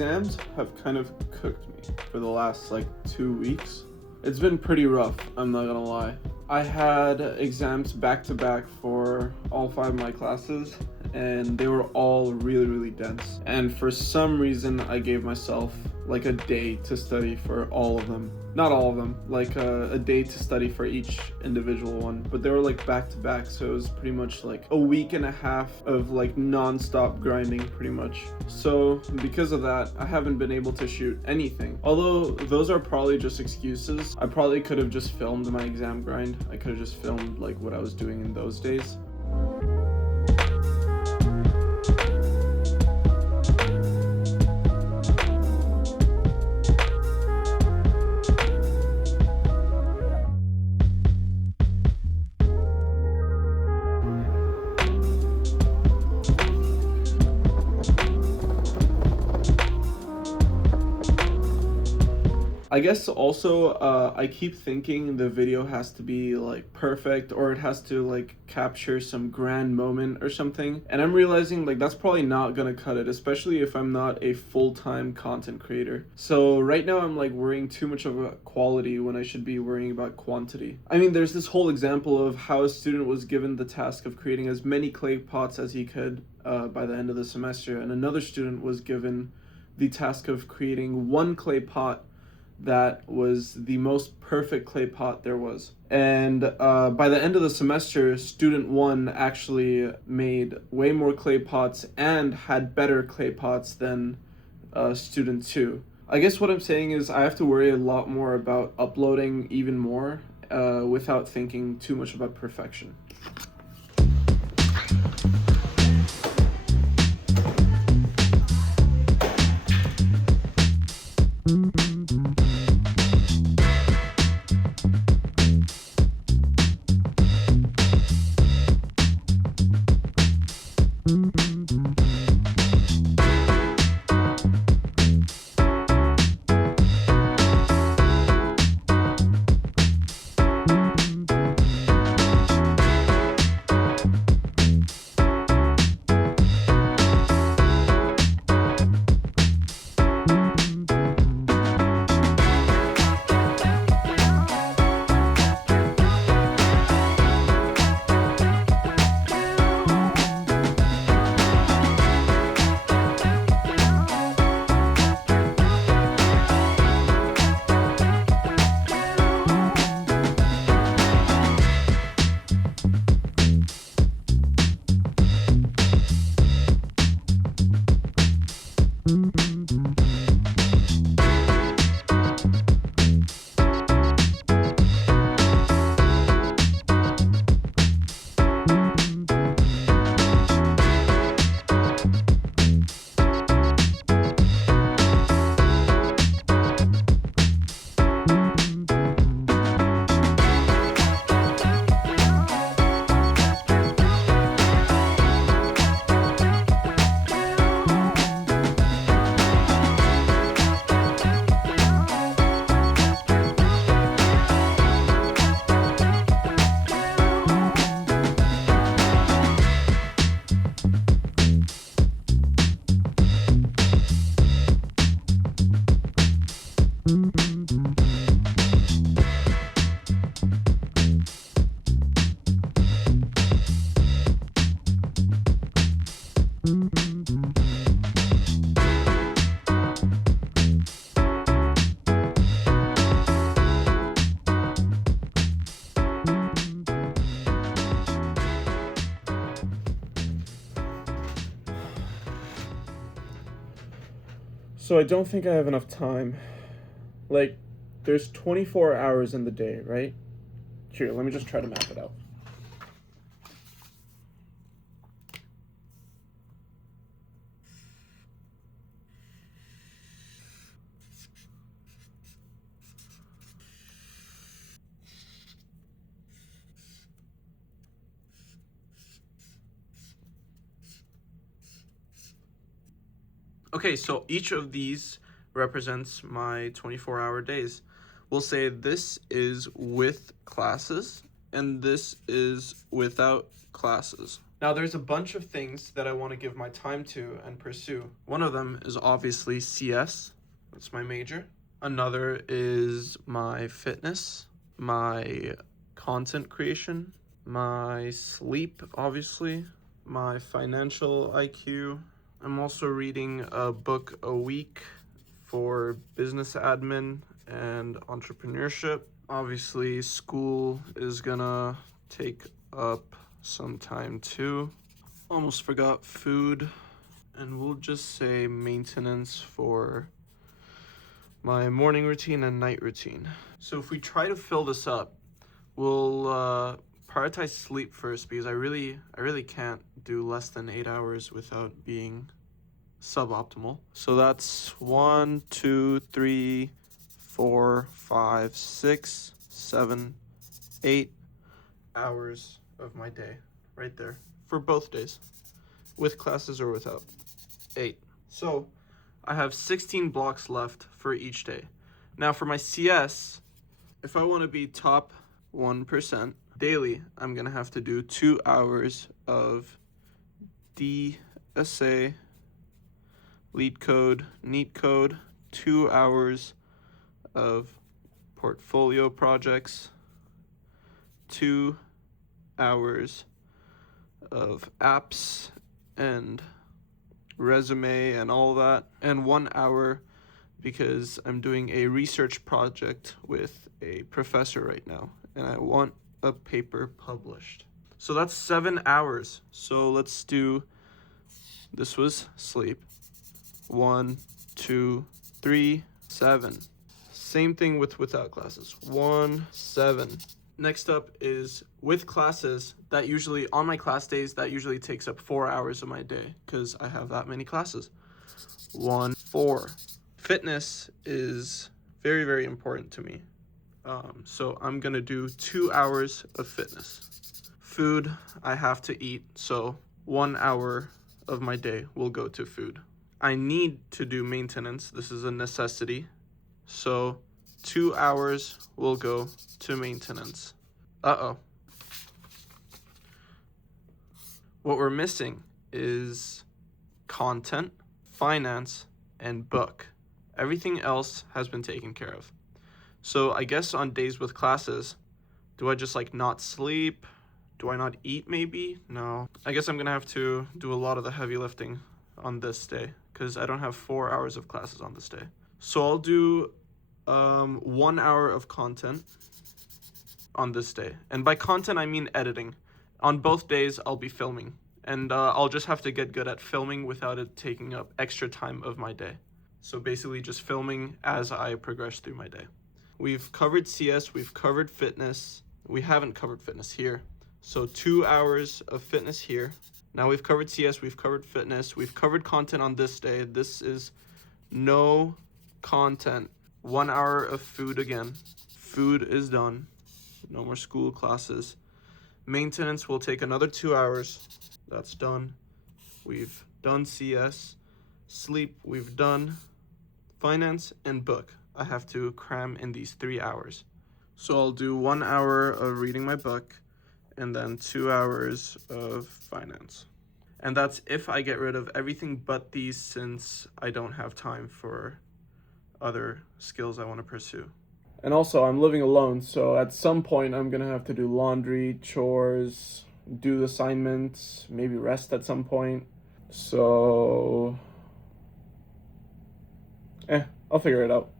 exams have kind of cooked me for the last like 2 weeks. It's been pretty rough, I'm not gonna lie. I had exams back to back for all 5 of my classes, and they were all really dense. And for some reason, I gave myself like a day to study for all of them. Not all of them, like a day to study for each individual one, but they were like back to back, so it was pretty much like a week and a half of like non-stop grinding pretty much. So because of that, I haven't been able to shoot anything. Although those are probably just excuses. I probably could have just filmed my exam grind. I could have just filmed like what I was doing in those days. I guess also, I keep thinking the video has to be like perfect, or it has to like capture some grand moment or something. And I'm realizing like that's probably not gonna cut it, especially if I'm not a full-time content creator. So right now I'm like worrying too much about quality when I should be worrying about quantity. I mean, there's this whole example of how a student was given the task of creating as many clay pots as he could by the end of the semester, and another student was given the task of creating one clay pot that was the most perfect clay pot there was. And by the end of the semester, student 1 actually made way more clay pots and had better clay pots than student 2. I guess what I'm saying is I have to worry a lot more about uploading even more without thinking too much about perfection. So I don't think I have enough time. Like, there's 24 hours in the day, right? Here, let me just try to map it out. Okay, so each of these represents my 24-hour days. We'll say this is with classes, and this is without classes. Now, there's a bunch of things that I want to give my time to and pursue. One of them is obviously CS. That's my major. Another is my fitness, my content creation, my sleep, obviously, my financial IQ. I'm also reading a book a week for business admin and entrepreneurship. Obviously, school is gonna take up some time too. Almost forgot food, and we'll just say maintenance for my morning routine and night routine. So if we try to fill this up, we'll prioritize sleep first, because I really can't do less than 8 hours without being suboptimal. So that's 1, 2, 3, 4, 5, 6, 7, 8 hours of my day right there for both days, with classes or without. 8. So I have 16 blocks left for each day. Now for my CS, if I want to be top 1% daily, I'm gonna have to do 2 hours of DSA, lead code, neat code, 2 hours of portfolio projects, 2 hours of apps and resume and all that, and 1 hour because I'm doing a research project with a professor right now, and I want a paper published. So that's 7 hours. So let's do, this was sleep. 1, 2, 3, 7. Same thing with without classes. 1, 7. Next up is with classes. That usually, on my class days, that usually takes up 4 hours of my day because I have that many classes. 1, 4. Fitness is very, very important to me. So I'm gonna do 2 hours of fitness. Food, I have to eat, so 1 hour of my day will go to food. I need to do maintenance. This is a necessity. So 2 hours will go to maintenance. Uh-oh. What we're missing is content, finance, and book. Everything else has been taken care of. So I guess on days with classes, do I just like not sleep? Do I not eat maybe? No. I guess I'm gonna have to do a lot of the heavy lifting on this day because I don't have 4 hours of classes on this day. So I'll do 1 hour of content on this day. And by content, I mean editing. On both days, I'll be filming. And I'll just have to get good at filming without it taking up extra time of my day. So basically just filming as I progress through my day. We've covered CS, we've covered fitness. We haven't covered fitness here. So 2 hours of fitness here. Now we've covered CS, we've covered fitness, we've covered content on this day. This is no content. 1 hour of food again. Food is done. No more school classes. Maintenance will take another 2 hours. That's done. We've done CS. Sleep, we've done. Finance and book. I have to cram in these 3 hours. So I'll do 1 hour of reading my book and then 2 hours of finance. And that's if I get rid of everything but these, since I don't have time for other skills I want to pursue. And also, I'm living alone, so at some point I'm gonna have to do laundry, chores, do assignments, maybe rest at some point. So, I'll figure it out.